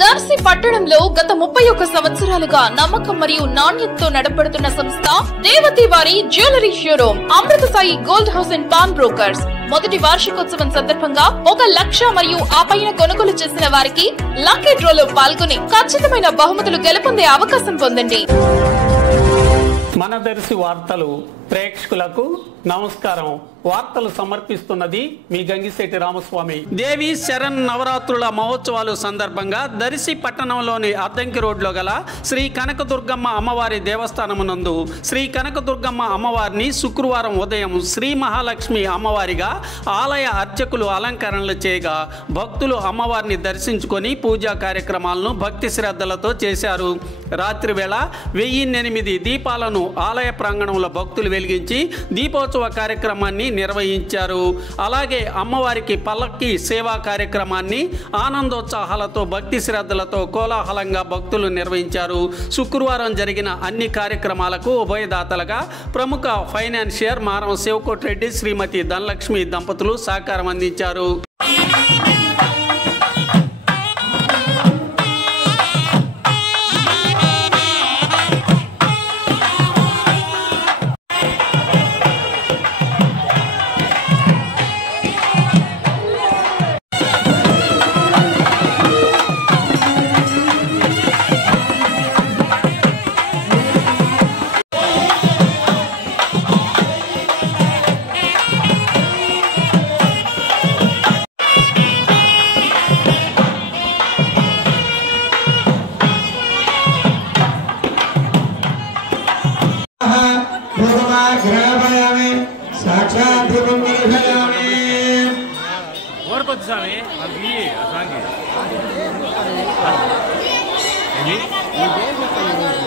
దర్శి పట్టణంలో గత 31 సంవత్సరాలుగా నమ్మకం మరియు నాణ్యతతో నడపడుతున్న సంస్థ దేవతి వారి jewellery showroom Amrutha Sai gold house and pawn brokers మొదటి వార్షికోత్సవం సందర్భంగా 1 లక్ష మరియు ఆ పైన కొనుగోలు చేసిన వారికి లక్కీ డ్రాలో పాల్గొని ఖచ్చితమైన బహుమతులు గెలుపొందే అవకాశం పొందండి. మన దర్శి వార్తలు ప్రేక్షకులకు నమస్కారం. వార్తలు సమర్పిస్తున్నది మీ గంగిశెట్టి రామస్వామి. దేవి శరణ్ నవరాత్రుల మహోత్సవాలు సందర్భంగా దర్శి పట్టణంలోని అద్దంకి రోడ్లో గల శ్రీ కనకదుర్గమ్మ అమ్మవారి దేవస్థానమునందు శ్రీ కనకదుర్గమ్మ అమ్మవారిని శుక్రవారం ఉదయం శ్రీ మహాలక్ష్మి అమ్మవారిగా ఆలయ అర్చకులు అలంకరణలు చేయగా భక్తులు అమ్మవారిని దర్శించుకొని పూజా కార్యక్రమాలను భక్తి శ్రద్ధలతో చేశారు. రాత్రి వేళ 1008 దీపాలను ఆలయ ప్రాంగణంలో భక్తులు వెలిగించి దీపోత్సవ కార్యక్రమాన్ని నిర్వహించారు. అలాగే అమ్మవారికి పల్లకి సేవా కార్యక్రమాన్ని ఆనందోత్సాహాలతో భక్తి శ్రద్ధలతో కోలాహలంగా భక్తులు నిర్వహించారు. శుక్రవారం జరిగిన అన్ని కార్యక్రమాలకు ఉభయదాతలుగా ప్రముఖ ఫైనాన్షియర్ మారం శివకోటి రెడ్డి శ్రీమతి ధనలక్ష్మి దంపతులు సహకారం అందించారు. और